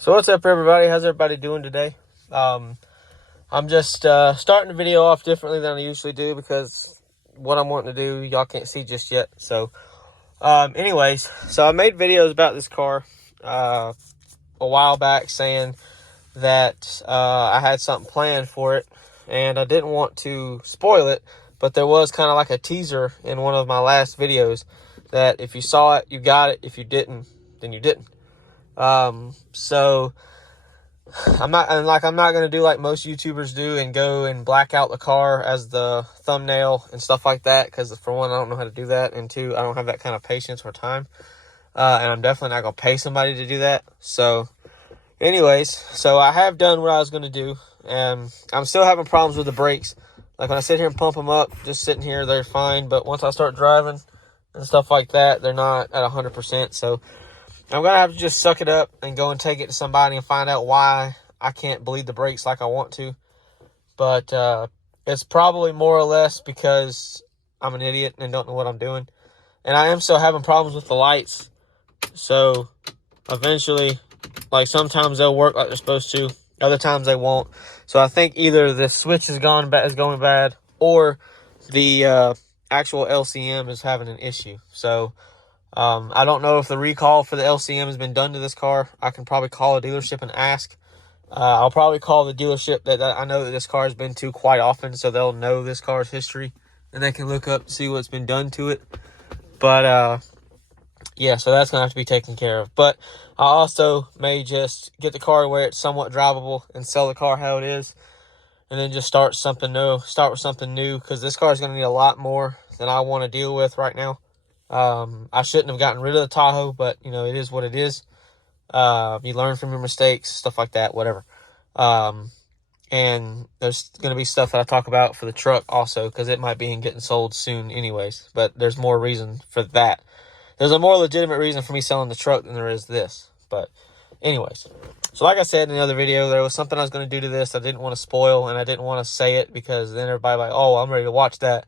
So what's up, everybody? How's everybody doing today? I'm just starting the video off differently than I usually do because what I'm wanting to do y'all can't see just yet. So anyways, so I made videos about this car a while back saying that I had something planned for it and I didn't want to spoil it, but there was kind of like a teaser in one of my last videos that if you saw it, you got it. If you didn't, then you didn't. So I'm not going to do like most YouTubers do and go and black out the car as the thumbnail and stuff like that. Because for one, I don't know how to do that. And two, I don't have that kind of patience or time. And I'm definitely not going to pay somebody to do that. So anyways, so I have done what I was going to do. And I'm still having problems with the brakes. Like when I sit here and pump them up, just sitting here, they're fine. But once I start driving and stuff like that, they're not at 100%. So I'm going to have to just suck it up and go and take it to somebody and find out why I can't bleed the brakes like I want to. But it's probably more or less because I'm an idiot and don't know what I'm doing. And I am still having problems with the lights. So eventually, like sometimes they'll work like they're supposed to. Other times they won't. So I think either the switch is going bad or the actual LCM is having an issue. So I don't know if the recall for the LCM has been done to this car. I can probably call a dealership and ask. I'll probably call the dealership that I know that this car has been to quite often, so they'll know this car's history, and they can look up, see what's been done to it. But, yeah, so that's going to have to be taken care of. But I also may just get the car where it's somewhat drivable and sell the car how it is, and then just start with something new, because this car is going to need a lot more than I want to deal with right now. I shouldn't have gotten rid of the Tahoe, but, you know, it is what it is. You learn from your mistakes, stuff like that, whatever. And there's going to be stuff that I talk about for the truck also, because it might be getting sold soon anyways. But there's more reason for that. There's a more legitimate reason for me selling the truck than there is this. But anyways, so like I said in the other video, there was something I was going to do to this I didn't want to spoil, and I didn't want to say it because then everybody like, oh, I'm ready to watch that.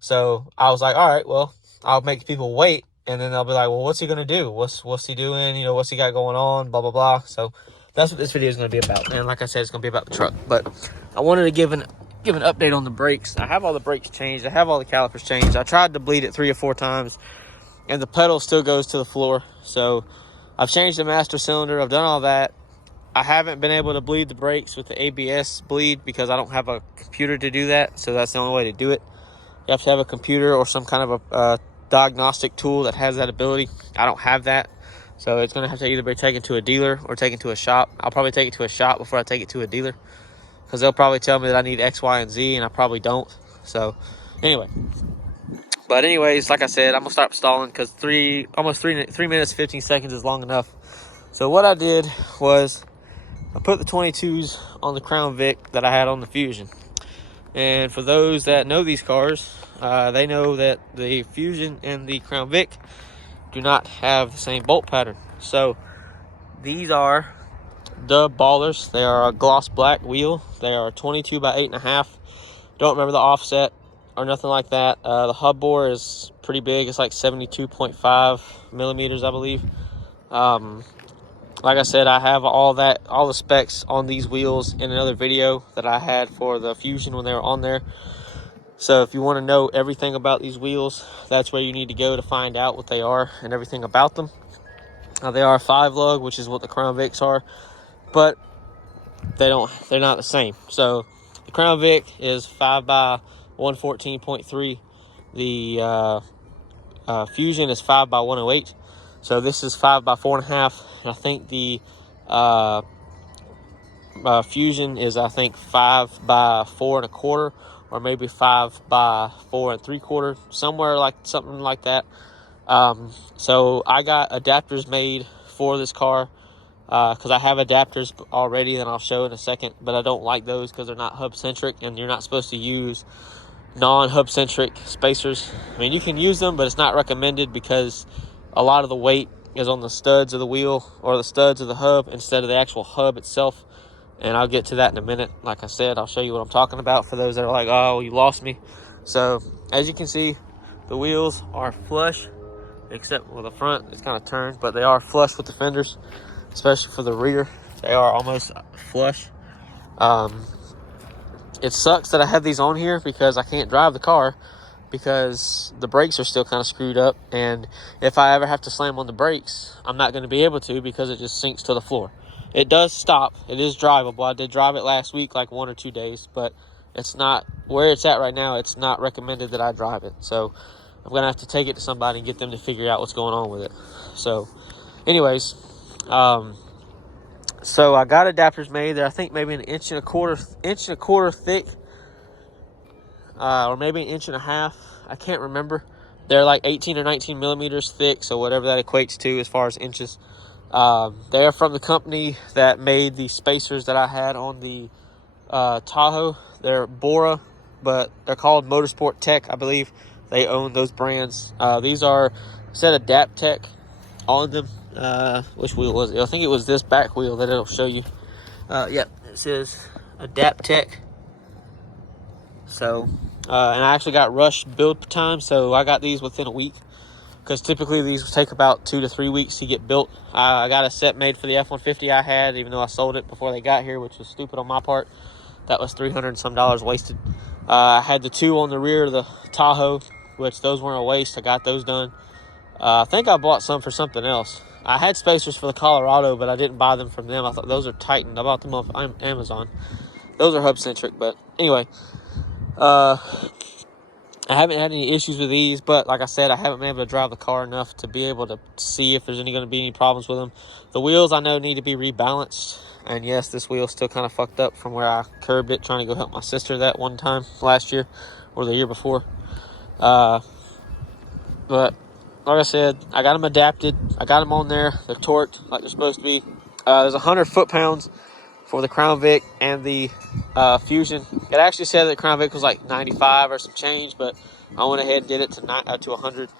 So I was like, all right, well, I'll make people wait, and then they'll be like, well, what's he going to do? What's he doing? You know, what's he got going on? Blah, blah, blah. So that's what this video is going to be about. And like I said, it's going to be about the truck. But I wanted to give an update on the brakes. I have all the brakes changed. I have all the calipers changed. I tried to bleed it 3 or 4 times, and the pedal still goes to the floor. So I've changed the master cylinder. I've done all that. I haven't been able to bleed the brakes with the ABS bleed because I don't have a computer to do that. So that's the only way to do it. You have to have a computer or some kind of a diagnostic tool that has that ability. I don't have that. So it's going to have to either be taken to a dealer or taken to a shop. I'll probably take it to a shop before I take it to a dealer, because they'll probably tell me that I need X, Y, and Z, and I probably don't. So anyway. But anyways, like I said, I'm going to start stalling because almost 3 minutes, 15 seconds is long enough. So what I did was I put the 22s on the Crown Vic that I had on the Fusion. And for those that know these cars, they know that the Fusion and the Crown Vic do not have the same bolt pattern. So these are the Ballers. They are a gloss black wheel. They are 22 by 8.5. Don't remember the offset or nothing like that. The hub bore is pretty big. It's like 72.5 millimeters, I believe. Like I said, I have all the specs on these wheels in another video that I had for the Fusion when they were on there. So if you want to know everything about these wheels, that's where you need to go to find out what they are and everything about them. They are 5-lug, which is what the Crown Vics are, but they're not the same. So the Crown Vic is 5 by 114.3. The Fusion is 5 by 108. So this is 5 by 4.5. And I think the Fusion is 5 by 4.25, or maybe 5 by 4.75, something like that. So I got adapters made for this car because I have adapters already, and I'll show in a second. But I don't like those because they're not hub centric, and you're not supposed to use non-hub centric spacers. I mean, you can use them, but it's not recommended because a lot of the weight is on the studs of the wheel or the studs of the hub instead of the actual hub itself. And I'll get to that in a minute. Like I said, I'll show you what I'm talking about for those that are like, oh, you lost me. So as you can see, the wheels are flush, except with the front, it's kind of turned, but they are flush with the fenders. especially for the rear. They are almost flush. It sucks that I have these on here because I can't drive the car because the brakes are still kind of screwed up. And if I ever have to slam on the brakes, I'm not going to be able to because it just sinks to the floor. It does stop. It is drivable. I did drive it last week, like 1 or 2 days, but it's not where it's at right now. It's not recommended that I drive it. So I'm going to have to take it to somebody and get them to figure out what's going on with it. So anyways, so I got adapters made. They're, I think, maybe an inch and a quarter thick, or maybe an inch and a half. I can't remember. They're like 18 or 19 millimeters thick, so whatever that equates to as far as inches. They are from the company that made the spacers that I had on the Tahoe. They're Bora, but they're called Motorsport Tech, I believe. They own those brands. These are said Adapt Tech on them. Which wheel was it? I think it was this back wheel that it'll show you. Yep, it says Adapt Tech. So, and I actually got rush build time, so I got these within a week. Because typically these take about 2 to 3 weeks to get built. I got a set made for the F-150 I had, even though I sold it before they got here, which was stupid on my part. That was $300 and some wasted. I had the 2 on the rear of the Tahoe, which those weren't a waste. I got those done. I think I bought some for something else. I had spacers for the Colorado, but I didn't buy them from them. I thought those are Titan. I bought them off Amazon. Those are hub-centric, but anyway. I haven't had any issues with these, but like I said, I haven't been able to drive the car enough to be able to see if there's going to be any problems with them. The wheels, I know, need to be rebalanced. And yes, this wheel's still kind of fucked up from where I curbed it trying to go help my sister that one time last year or the year before. But like I said, I got them adapted. I got them on there. They're torqued like they're supposed to be. There's 100 foot-pounds for the Crown Vic and the Fusion. It actually said that the Crown Vic was like 95 or some change, but I went ahead and did it to 100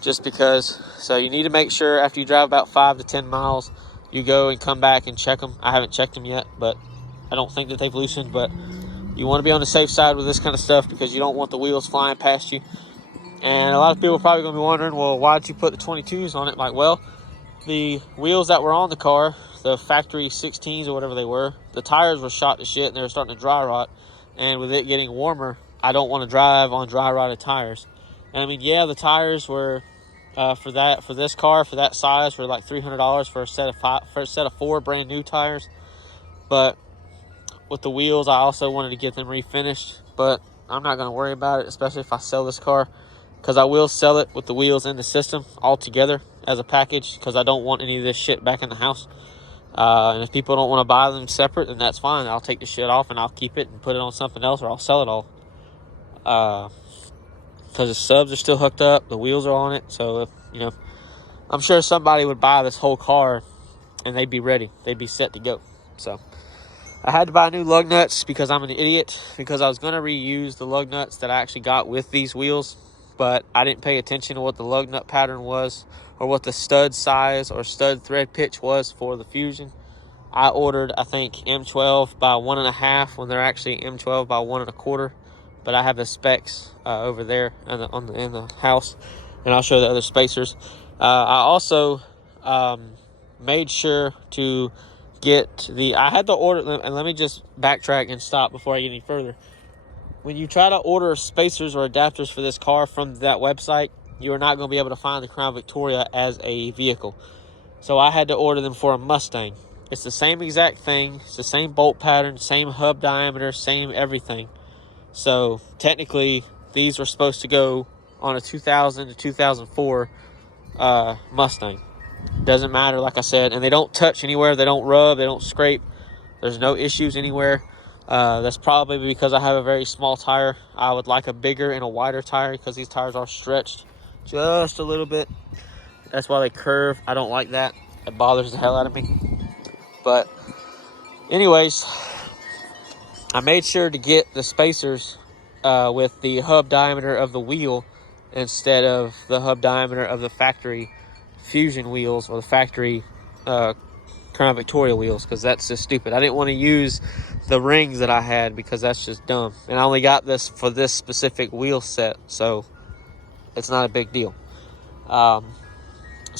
just because. So you need to make sure after you drive about 5 to 10 miles, you go and come back and check them. I haven't checked them yet, but I don't think that they've loosened. But you want to be on the safe side with this kind of stuff because you don't want the wheels flying past you. And a lot of people are probably going to be wondering, well, why did you put the 22s on it? Like, well, the wheels that were on the car, the factory 16s or whatever they were, the tires were shot to shit and they were starting to dry rot. And with it getting warmer, I don't want to drive on dry rotted tires. And I mean, yeah, the tires were for this car, for that size, were like $300 for a set of 4 brand new tires. But with the wheels, I also wanted to get them refinished. But I'm not going to worry about it, especially if I sell this car, because I will sell it with the wheels in the system all together as a package, because I don't want any of this shit back in the house. And if people don't want to buy them separate, then that's fine. I'll take the shit off and I'll keep it and put it on something else, or I'll sell it all. Because the subs are still hooked up, the wheels are on it. So, if, you know, I'm sure somebody would buy this whole car and they'd be ready. They'd be set to go. So, I had to buy new lug nuts because I'm an idiot. Because I was going to reuse the lug nuts that I actually got with these wheels, but I didn't pay attention to what the lug nut pattern was, or what the stud size or stud thread pitch was for the Fusion. I ordered, I think, M12 by 1.5 when they're actually M12 by 1.25. But I have the specs over there in the house, and I'll show the other spacers. I also made sure to get I had to order, and let me just backtrack and stop before I get any further. When you try to order spacers or adapters for this car from that website, you are not going to be able to find the Crown Victoria as a vehicle. So I had to order them for a Mustang. It's the same exact thing. It's the same bolt pattern, same hub diameter, same everything. So technically, these were supposed to go on a 2000 to 2004 Mustang. Doesn't matter, like I said. And they don't touch anywhere. They don't rub. They don't scrape. There's no issues anywhere. That's probably because I have a very small tire. I would like a bigger and a wider tire because these tires are stretched just a little bit. That's why they curve. I don't like that. It bothers the hell out of me. But anyways, I made sure to get the spacers with the hub diameter of the wheel instead of the hub diameter of the factory Fusion wheels or the factory Crown Victoria wheels, because that's just stupid. I didn't want to use the rings that I had because that's just dumb. And I only got this for this specific wheel set, so it's not a big deal. But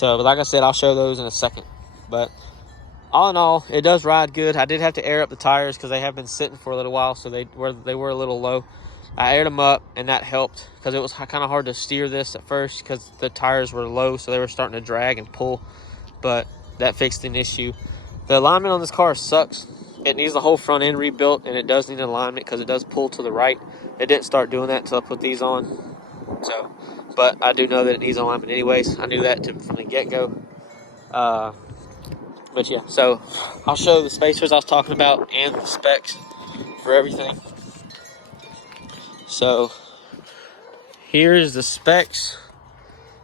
like I said, I'll show those in a second. But all in all, it does ride good. I did have to air up the tires because they have been sitting for a little while, so they were a little low. I aired them up, and that helped because it was kind of hard to steer this at first because the tires were low, so they were starting to drag and pull, but that fixed an issue. The alignment on this car sucks. It needs the whole front end rebuilt, and it does need alignment because it does pull to the right. It didn't start doing that until I put these on. So, but I do know that it needs alignment anyways. I knew that from the get-go. But yeah, so I'll show the spacers I was talking about and the specs for everything. So here's the specs.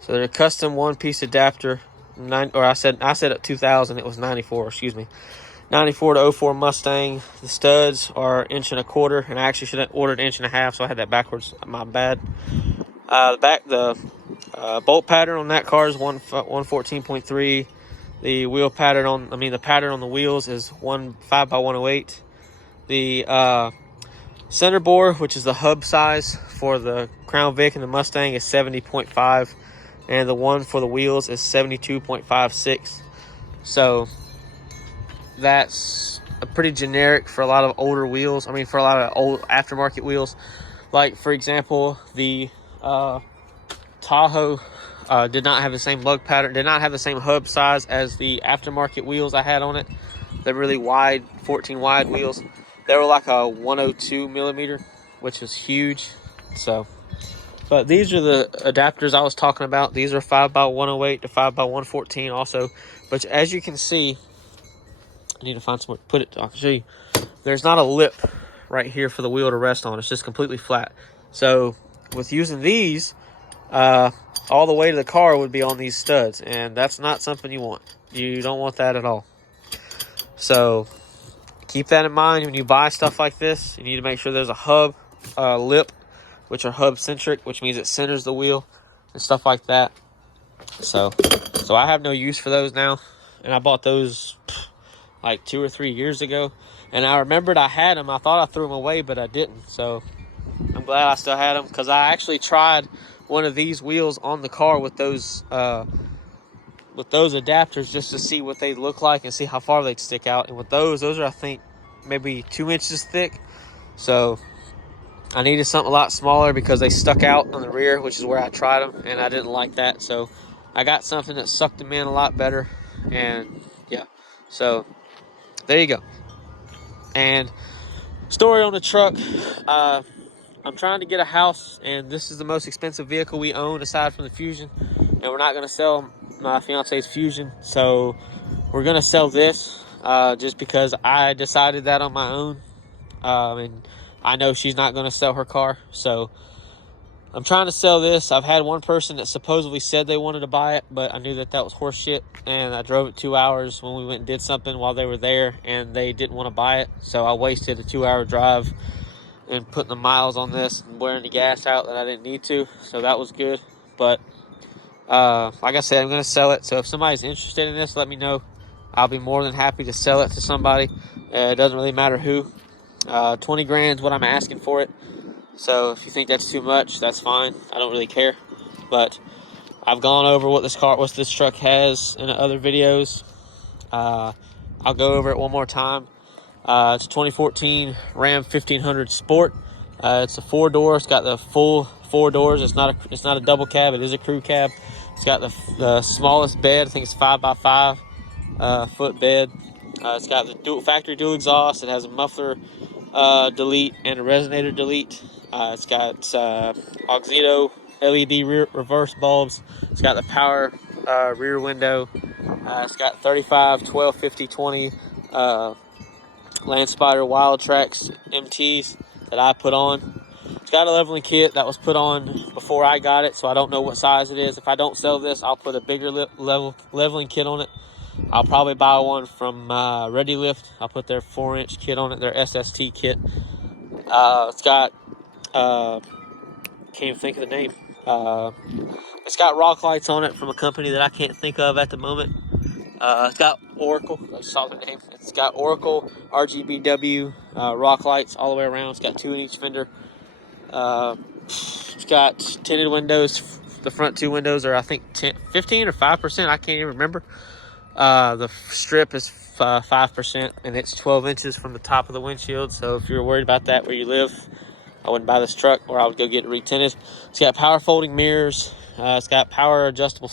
So they're custom one-piece adapter. I said at 2000, it was 94. Excuse me, 94 to 04 Mustang. The studs are 1.25 inches, and I actually should have ordered 1.5 inches, so I had that backwards. My bad. The bolt pattern on that car is 114.3. The wheel pattern the pattern on the wheels is 5x108. The center bore, which is the hub size for the Crown Vic and the Mustang, is 70.5, and the one for the wheels is 72.56. So that's a pretty generic for a lot of older wheels. I mean, for a lot of old aftermarket wheels. Like, for example, the Tahoe did not have the same lug pattern, did not have the same hub size as the aftermarket wheels I had on it. They're really wide, 14 wide wheels. They were like a 102 millimeter, which is huge. So, but these are the adapters I was talking about. These are 5x108 to 5x114 also. But as you can see, I need to find somewhere to put it. I can show you. There's not a lip right here for the wheel to rest on. It's just completely flat. So with using these, all the weight of the car would be on these studs, and that's not something you want. You don't want that at all. So keep that in mind when you buy stuff like this. You need to make sure there's a hub lip, which are hub centric, which means it centers the wheel and stuff like that. So I have no use for those now, and I bought those like 2 or 3 years ago, and I remembered I had them. I thought I threw them away, but I didn't. So I'm glad I still had them, because I actually tried one of these wheels on the car with those adapters just to see what they look like and see how far they'd stick out. And with those are, I think, maybe 2 inches thick. So I needed something a lot smaller because they stuck out on the rear, which is where I tried them, and I didn't like that. So I got something that sucked them in a lot better. And yeah, so there you go. And story on the truck, I'm trying to get a house, and this is the most expensive vehicle we own aside from the Fusion, and we're not going to sell my fiance's Fusion, so we're going to sell this just because I decided that on my own, and I know she's not going to sell her car, so I'm trying to sell this. I've had one person that supposedly said they wanted to buy it, but I knew that was horse shit, and I drove it 2 hours when we went and did something while they were there, and they didn't want to buy it, so I wasted a 2-hour drive and putting the miles on this and wearing the gas out that I didn't need to. So that was good. But like I said, I'm going to sell it. So if somebody's interested in this, let me know. I'll be more than happy to sell it to somebody. It doesn't really matter who. 20 grand is what I'm asking for it. So if you think that's too much, that's fine. I don't really care. But I've gone over what this truck has in other videos. I'll go over it one more time. It's a 2014 Ram 1500 Sport. It's a 4-door. It's got the full 4 doors. It's not a double cab. It is a crew cab. It's got the smallest bed. I think it's 5x5 foot bed. It's got the factory dual exhaust. It has a muffler delete and a resonator delete. It's got Auxito LED reverse bulbs. It's got the power rear window. It's got 35, 12, 50, 20 Land Spider Wild Tracks MTs that I put on. It's got a leveling kit that was put on before I got it, so I don't know what size it is. If I don't sell this, I'll put a bigger leveling kit on it. I'll probably buy one from Ready Lift. I'll put their 4-inch kit on it, their SST kit. It's got, can't even think of the name. It's got rock lights on it from a company that I can't think of at the moment. It's got Oracle, I just saw the name. It's got Oracle RGBW rock lights all the way around. It's got 2 in each fender. It's got tinted windows. The front 2 windows are, I think, 15 or 5%. I can't even remember. The strip is 5%, and it's 12 inches from the top of the windshield. So if you're worried about that where you live, I wouldn't buy this truck, or I would go get it retinted. It's got power folding mirrors. It's got power adjustable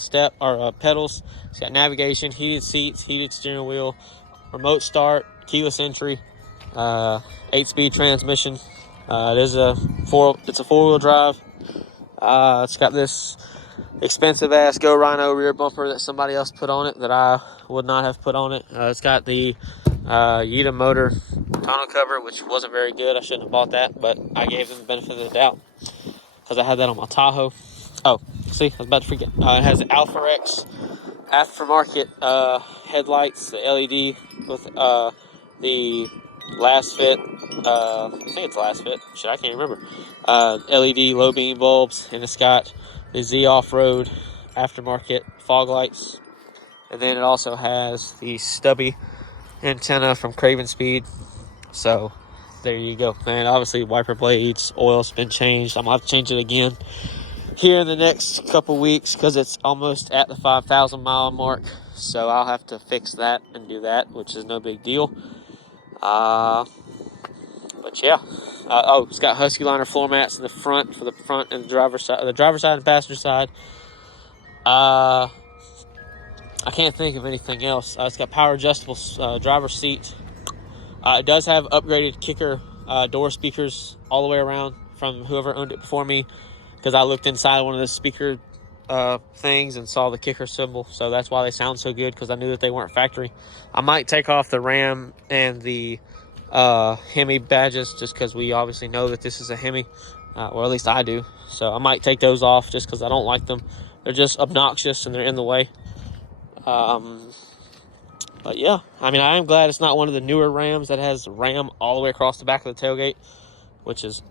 pedals. It's got navigation, heated seats, heated steering wheel, remote start, keyless entry, 8-speed transmission. It's a four-wheel drive. It's got this expensive ass Go Rhino rear bumper that somebody else put on it that I would not have put on it. It's got the Yeta motor tonneau cover, which wasn't very good. I shouldn't have bought that, but I gave them the benefit of the doubt because I had that on my Tahoe. Oh, see, I was about to forget. It has Alpha Rex aftermarket headlights, the LED with the last fit. I think it's last fit. Shit, I can't remember. LED low beam bulbs, and it's got the Z Off-Road aftermarket fog lights. And then it also has the stubby antenna from Craven Speed. So there you go, man. Obviously wiper blades, oil's been changed. I'm gonna have to change it again here in the next couple weeks because it's almost at the 5,000 mile mark. So I'll have to fix that and do that, which is no big deal. But yeah. It's got Husky liner floor mats in the front for the front and the driver's side and passenger side. I can't think of anything else. It's got power adjustable driver's seat. It does have upgraded kicker door speakers all the way around from whoever owned it before me, because I looked inside one of the speaker things and saw the kicker symbol. So that's why they sound so good, because I knew that they weren't factory. I might take off the Ram and the Hemi badges just because we obviously know that this is a Hemi, or at least I do. So I might take those off just because I don't like them. They're just obnoxious and they're in the way. But yeah, I mean, I am glad it's not one of the newer Rams that has Ram all the way across the back of the tailgate, which is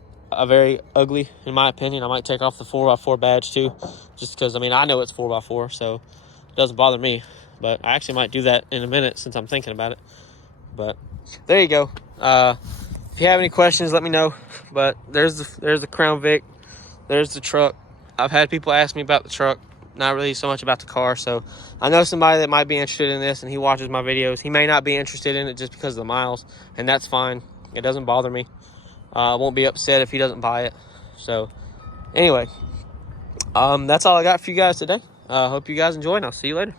very ugly in my opinion. I might take off the 4x4 badge too, just because, I mean, I know it's 4x4, so it doesn't bother me. But I actually might do that in a minute since I'm thinking about it. But there you go. If you have any questions, let me know. But there's the Crown Vic. There's the truck. I've had people ask me about the truck, not really so much about the car. So I know somebody that might be interested in this, and he watches my videos. He may not be interested in it just because of the miles, and that's fine. It doesn't bother me. I won't be upset if he doesn't buy it. So anyway, that's all I got for you guys today. Hope you guys enjoy, and I'll see you later.